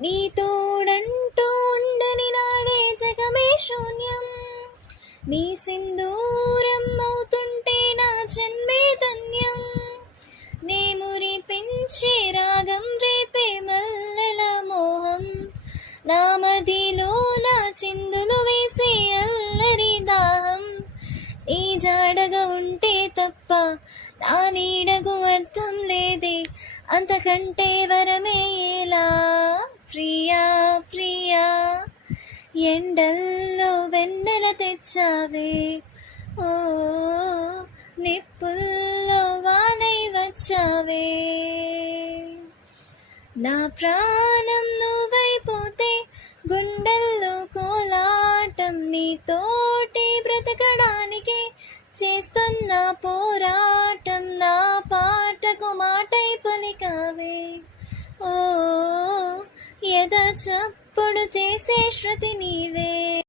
నీ తోడంటూ ఉండని నాడే జగమే శూన్యం. నీ సింధూరం అవుతుంటే నా జన్మే ధన్యం. నే మురిపించే రాగం రేపే మల్లెల మోహం. నా మదిలో నా చిందులు వేసే అల్లరి దాహం. నీ జాడగా ఉంటే తప్ప నా నీడకు అర్థం లేదే, అంతకంటే వరమేలా ప్రియా ప్రియా. ఎండల్లో వెన్నెల తెచ్చావే, ఓ నిప్పుల్లో వానై వచ్చావే. నా ప్రాణం నువ్వైపోతే గుండెల్లో కోలాటం. నీతోటి బ్రతకడానికి చేస్తున్న పోరాటం. నా పాటకు మాటై పలికావే, ఓ ఎద చప్పుడు చేసే శృతి నీవే.